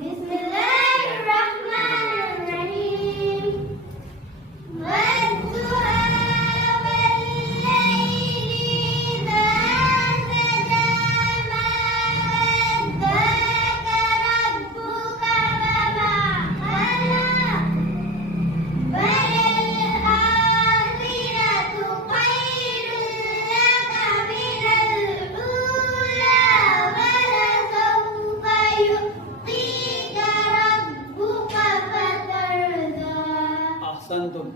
بسم الله الرحمن الرحيم والضحى والليل إذا سجى ما ودعك ربك وما قلى وللآخرة خير لك من الأولى ولسوف يعطيك ربك فترضى. أحسنتم.